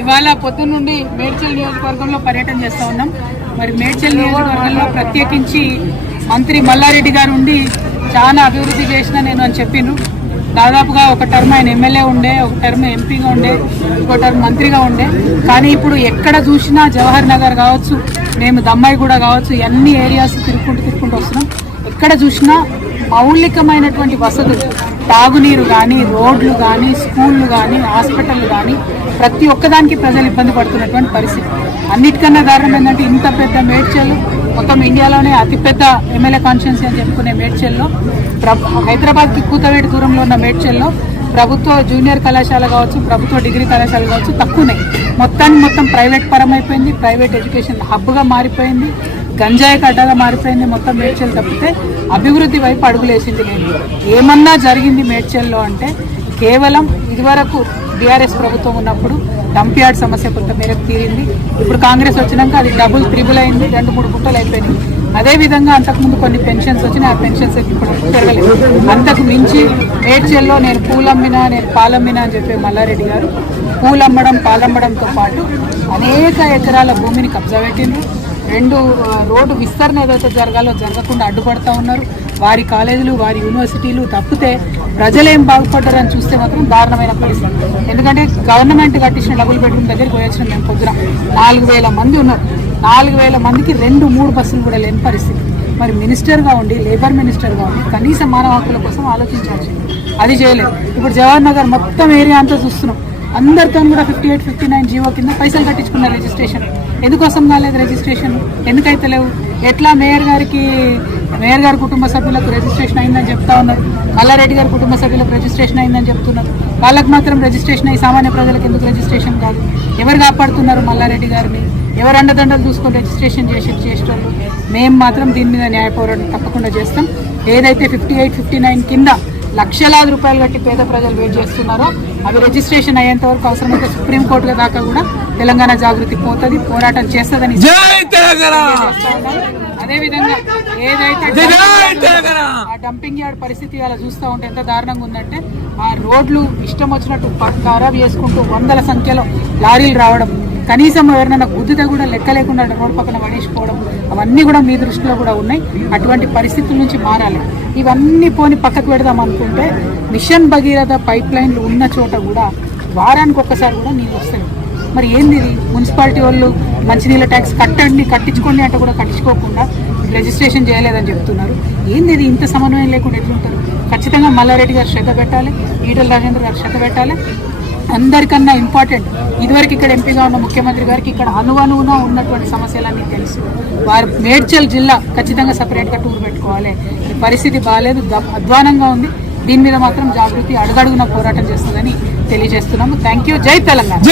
ఇవాళ పొద్దున్న నుండి మేడ్చల్ నియోజకవర్గంలో పర్యటన చేస్తా ఉన్నాం. మరి మేడ్చల్ నియోజకవర్గంలో ప్రత్యేకించి మంత్రి మల్లారెడ్డి గారు ఉండి చాలా అభివృద్ధి చేసిన నేను అని చెప్పిండ్రు. దాదాపుగా ఒక టర్మ్ ఆయన ఎమ్మెల్యే ఉండే ఒక టర్మ్ ఎంపీగా ఉండే ఒక టర్మ్ మంత్రిగా ఉండే. కానీ ఇప్పుడు ఎక్కడ చూసినా జవహర్ నగర్ కావచ్చు మేము దమ్మాయి కూడా కావచ్చు అన్ని ఏరియాస్ తిరుక్కుంటూ తిరుక్కుంటూ వస్తున్నాం. ఎక్కడ చూసినా మౌలికమైనటువంటి వసతులు తాగునీరు కానీ రోడ్లు కానీ స్కూళ్ళు కానీ హాస్పిటల్ కానీ ప్రతి ఒక్కదానికి ప్రజలు ఇబ్బంది పడుతున్నటువంటి పరిస్థితి. అన్నిటికన్నా దారుణం ఏంటంటే ఇంత పెద్ద మేడ్చల్ మొత్తం ఇండియాలోనే అతిపెద్ద ఎమ్మెల్యే కాన్స్టిట్యున్సీ అని చెప్పుకునే మేడ్చల్లో హైదరాబాద్కి కూతవేటి దూరంలో ఉన్న మేడ్చల్లో ప్రభుత్వ జూనియర్ కళాశాల కావచ్చు ప్రభుత్వ డిగ్రీ కళాశాల కావచ్చు తక్కువనే. మొత్తాన్ని మొత్తం ప్రైవేట్ పరం అయిపోయింది ప్రైవేట్ ఎడ్యుకేషన్ హబ్గా మారిపోయింది. గంజాయి కడ్డగా మారిపోయింది మొత్తం మేడ్చల్ తప్పితే అభివృద్ధి వైపు అడుగులేసింది లేదు ఏమన్నా జరిగింది మేడ్చల్లో అంటే కేవలం ఇదివరకు బీఆర్ఎస్ ప్రభుత్వం ఉన్నప్పుడు డంప్ యార్డ్ సమస్య కొంత మేరకు తీరింది. ఇప్పుడు కాంగ్రెస్ వచ్చినాక అది డబుల్ త్రిబుల్ అయింది రెండు మూడు గుంటలు అయిపోయినాయి. అదే విధంగా అంతకుముందు కొన్ని పెన్షన్స్ వచ్చినాయి ఆ పెన్షన్స్ ఇప్పుడు పెరగలేదు. అంతకు మించి మేడ్చల్లో నేను పూలమ్మినా నేను పాలమ్మినా అని చెప్పే మల్లారెడ్డి గారు పూలమ్మడం పాలమ్మడంతో పాటు అనేక ఎకరాల భూమిని కబ్జా పెట్టిండ్రు. రెండు రోడ్డు విస్తరణ ఏదైతే జరగాలో జరగకుండా అడ్డుపడతా ఉన్నారు. వారి కాలేజీలు వారి యూనివర్సిటీలు తప్పితే ప్రజలేం బాగుపడ్డారని చూస్తే మాత్రం దారుణమైన పరిస్థితి. ఎందుకంటే గవర్నమెంట్ కట్టించిన డబుల్ బెడ్రూమ్ దగ్గరికి పోయొచ్చిన మేము పొద్దున నాలుగు వేల మంది ఉన్నారు. నాలుగు వేల మందికి రెండు మూడు బస్సులు కూడా లేని పరిస్థితి. మరి మినిస్టర్గా ఉండి లేబర్ మినిస్టర్గా ఉండి కనీస మానవ హక్కుల కోసం ఆలోచించాల్సింది. అది చేయలేదు. ఇప్పుడు జవహర్ నగర్ మొత్తం ఏరియా అంతా చూస్తున్నాం. అందరితో కూడా fifty eight fifty nine GO కింద పైసలు కట్టించుకున్న రిజిస్ట్రేషన్. ఎందుకోసం కాలేదు రిజిస్ట్రేషన్ ఎందుకైతే లేవు? ఎట్లా మేయర్ గారికి మేయర్ గారి కుటుంబ సభ్యులకు రిజిస్ట్రేషన్ అయిందని చెప్తా ఉన్నారు? మల్లారెడ్డి గారి కుటుంబ సభ్యులకు రిజిస్ట్రేషన్ అయిందని చెప్తున్నారు. వాళ్ళకి మాత్రం రిజిస్ట్రేషన్ అయ్యి సామాన్య ప్రజలకు ఎందుకు రిజిస్ట్రేషన్ కాదు? ఎవరు కాపాడుతున్నారు మల్లారెడ్డి గారిని? ఎవరు అండదండలు చూసుకొని రిజిస్ట్రేషన్ చేసి చేసేటోళ్ళు? మేము మాత్రం దీని మీద న్యాయ పోరాటం తప్పకుండా చేస్తాం. ఏదైతే ఫిఫ్టీ ఎయిట్ ఫిఫ్టీ నైన్ కింద లక్షలాది రూపాయలు కట్టి పేద ప్రజలు వెయిట్ చేస్తున్నారో అవి రిజిస్ట్రేషన్ అయ్యేంత వరకు అవసరమైతే సుప్రీంకోర్టుగా దాకా కూడా తెలంగాణ జాగృతి పోతుంది పోరాటం చేస్తుందని అదేవిధంగా ఏదైతే ఆ డంపింగ్ యార్డ్ పరిస్థితి అలా చూస్తూ ఉంటే ఎంత దారుణంగా ఉందంటే ఆ రోడ్లు ఇష్టం వచ్చినట్టు ఖరాబ్ చేసుకుంటూ వందల సంఖ్యలో లారీలు రావడం కనీసం ఎవరినైనా గుద్దితే కూడా లెక్క లేకుండా రోడ్డు పక్కన పడేసిపోవడం అవన్నీ కూడా మీ దృష్టిలో కూడా ఉన్నాయి. అటువంటి పరిస్థితుల నుంచి మారాలి. ఇవన్నీ పోని పక్కకు పెడదాం అనుకుంటే మిషన్ భగీరథ పైప్ లైన్లు ఉన్న చోట కూడా వారానికి ఒక్కసారి కూడా నీళ్ళు వస్తాయి. మరి ఏంది ఇది? మున్సిపాలిటీ వాళ్ళు మంచినీళ్ళ ట్యాక్స్ కట్టండి కట్టించుకోండి అంటే కూడా కట్టించుకోకుండా రిజిస్ట్రేషన్ చేయలేదని చెప్తున్నారు. ఏంది ఇది? ఇంత సమన్వయం లేకుండా ఎట్లుంటారు ఖచ్చితంగా మల్లారెడ్డి గారు శ్రద్ధ పెట్టాలి ఈటల రాజేంద్ర గారు శ్రద్ధ పెట్టాలి. అందరికన్నా ఇంపార్టెంట్ ఇదివరకు ఇక్కడ ఎంపీగా ఉన్న ముఖ్యమంత్రి గారికి ఇక్కడ అనువనువున ఉన్నటువంటి సమస్యలన్నీ తెలుసు. వారు మేడ్చల్ జిల్లా ఖచ్చితంగా సపరేట్గా టూర్ పెట్టుకోవాలి. పరిస్థితి బాగాలేదు అధ్వానంగా ఉంది. దీని మీద మాత్రం జాగృతి అడుగడుగున పోరాటం చేస్తుందని తెలియజేస్తున్నాము. థ్యాంక్ యూ జై తెలంగాణ.